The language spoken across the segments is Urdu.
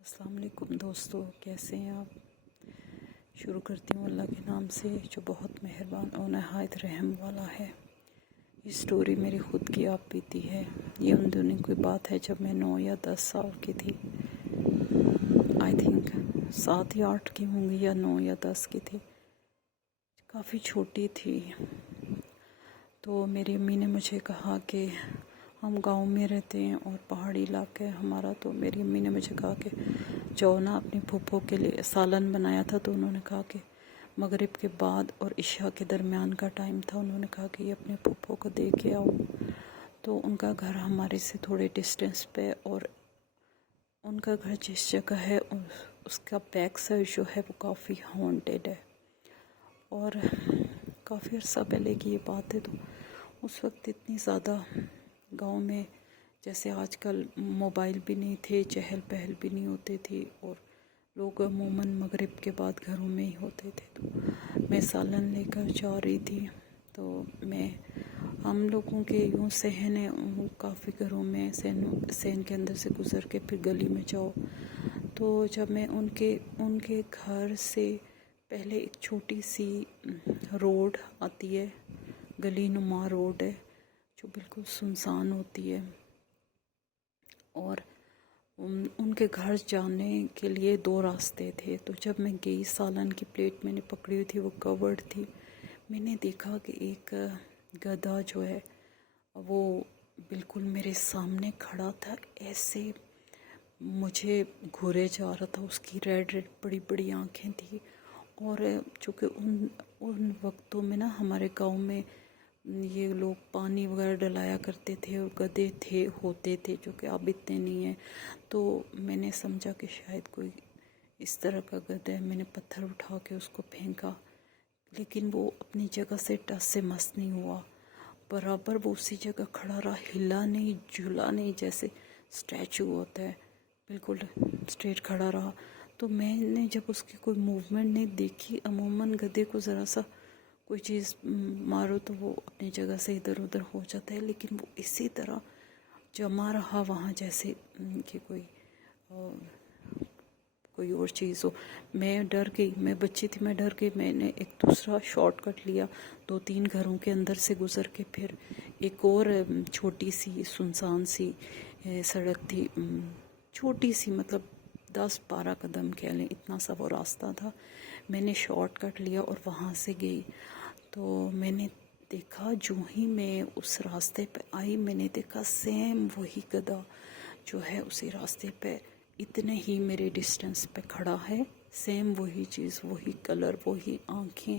السلام علیکم دوستو، کیسے ہیں آپ؟ شروع کرتی ہوں اللہ کے نام سے جو بہت مہربان اور نہایت رحم والا ہے۔ یہ سٹوری میری خود کی آپ بیتی ہے۔ یہ ان دنوں کی بات ہے جب میں 9 یا 10 سال کی تھی۔ آئی تھنک 7 یا 8 کی ہوں گی یا 9 یا 10 کی تھی، کافی چھوٹی تھی۔ تو میری امی نے مجھے کہا کہ ہم گاؤں میں رہتے ہیں اور پہاڑی علاقہ ہے ہمارا، تو میری امی نے مجھے کہا کہ جاؤ نا اپنی پھوپھو کے لیے سالن بنایا تھا، تو انہوں نے کہا کہ مغرب کے بعد اور عشاء کے درمیان کا ٹائم تھا، انہوں نے کہا کہ یہ اپنے پھوپھو کو دے کے آؤ۔ تو ان کا گھر ہمارے سے تھوڑے ڈسٹینس پہ، اور ان کا گھر جس جگہ ہے اس کا بیک سائڈ جو ہے وہ کافی ہانٹیڈ ہے، اور کافی عرصہ پہلے کی یہ بات ہے۔ تو اس وقت اتنی زیادہ گاؤں میں جیسے آج کل موبائل بھی نہیں تھے، چہل پہل بھی نہیں ہوتی تھی، اور لوگ عموماً مغرب کے بعد گھروں میں ہی ہوتے تھے۔ تو میں سالن لے کر جا رہی تھی، تو ہم لوگوں کے یوں صحن ہے، کافی گھروں میں صحن کے اندر سے گزر کے پھر گلی میں جاؤ۔ تو جب میں ان کے گھر سے پہلے ایک چھوٹی سی روڈ آتی ہے، گلی نما روڈ ہے جو بالکل سنسان ہوتی ہے، اور ان کے گھر جانے کے لیے 2 راستے تھے۔ تو جب میں گئی، سالن کی پلیٹ میں نے پکڑی ہوئی تھی، وہ کورڈ تھی، میں نے دیکھا کہ ایک گدھا جو ہے وہ بالکل میرے سامنے کھڑا تھا، ایسے مجھے گھورے جا رہا تھا۔ اس کی ریڈ بڑی بڑی آنکھیں تھیں، اور چونکہ ان وقتوں میں نا ہمارے گاؤں میں یہ لوگ پانی وغیرہ ڈلایا کرتے تھے، اور گدھے ہوتے تھے جو کہ اب اتنے نہیں ہیں۔ تو میں نے سمجھا کہ شاید کوئی اس طرح کا گدھا ہے، میں نے پتھر اٹھا کے اس کو پھینکا، لیکن وہ اپنی جگہ سے ٹس سے مس نہیں ہوا، برابر وہ اسی جگہ کھڑا رہا، ہلا نہیں جھلا نہیں، جیسے اسٹیچو ہوتا ہے، بالکل اسٹریٹ کھڑا رہا۔ تو میں نے جب اس کی کوئی موومنٹ نہیں دیکھی، عموماً گدھے کو ذرا سا کوئی چیز مارو تو وہ اپنی جگہ سے ادھر ادھر ہو جاتا ہے، لیکن وہ اسی طرح جمع رہا وہاں جیسے کہ کوئی اور چیز ہو۔ میں ڈر گئی، میں بچی تھی، میں ڈر گئی۔ میں نے ایک دوسرا شارٹ کٹ لیا، 2-3 گھروں کے اندر سے گزر کے پھر ایک اور چھوٹی سی سنسان سی سڑک تھی، چھوٹی سی، مطلب 10-12 قدم کہہ لیں، اتنا سا وہ راستہ تھا۔ میں نے شارٹ کٹ لیا اور وہاں سے گئی۔ تو میں نے دیکھا، جو ہی میں اس راستے پہ آئی، میں نے دیکھا سیم وہی گدھا جو ہے اسی راستے پہ اتنے ہی میرے ڈسٹینس پہ کھڑا ہے، سیم وہی چیز، وہی کلر، وہی آنکھیں۔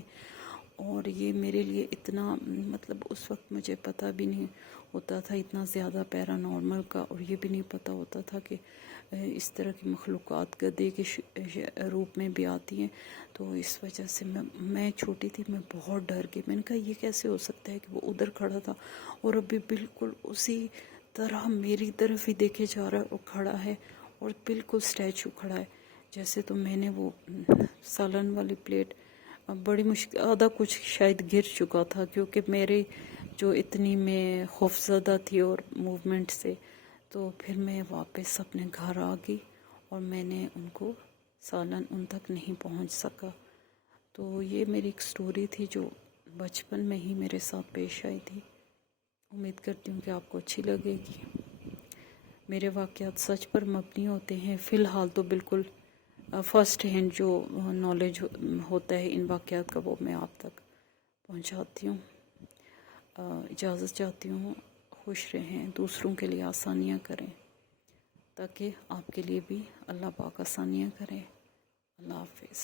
اور یہ میرے لیے اتنا، مطلب اس وقت مجھے پتہ بھی نہیں ہوتا تھا اتنا زیادہ پیرا نارمل کا، اور یہ بھی نہیں پتہ ہوتا تھا کہ اس طرح کی مخلوقات گدھے کے روپ میں بھی آتی ہیں۔ تو اس وجہ سے میں چھوٹی تھی، میں بہت ڈر گئی۔ میں نے کہا یہ کیسے ہو سکتا ہے کہ وہ ادھر کھڑا تھا اور ابھی بالکل اسی طرح میری طرف ہی دیکھے جا رہا ہے، اور کھڑا ہے اور بالکل اسٹیچو کھڑا ہے جیسے۔ تو میں نے وہ سالن والی پلیٹ بڑی مشکل، آدھا کچھ شاید گر چکا تھا، کیونکہ میرے جو اتنی میں خوفزدہ تھی اور موومنٹ سے، تو پھر میں واپس اپنے گھر آ گئی، اور میں نے ان کو سالن ان تک نہیں پہنچ سکا۔ تو یہ میری ایک سٹوری تھی جو بچپن میں ہی میرے ساتھ پیش آئی تھی۔ امید کرتی ہوں کہ آپ کو اچھی لگے گی۔ میرے واقعات سچ پر مبنی ہوتے ہیں، فی الحال تو بالکل فرسٹ ہینڈ جو نالج ہوتا ہے ان واقعات کا، وہ میں آپ تک پہنچاتی ہوں۔ اجازت چاہتی ہوں، خوش رہیں، دوسروں کے لیے آسانیاں کریں، تاکہ آپ کے لیے بھی اللہ پاک آسانیاں کریں۔ اللہ حافظ۔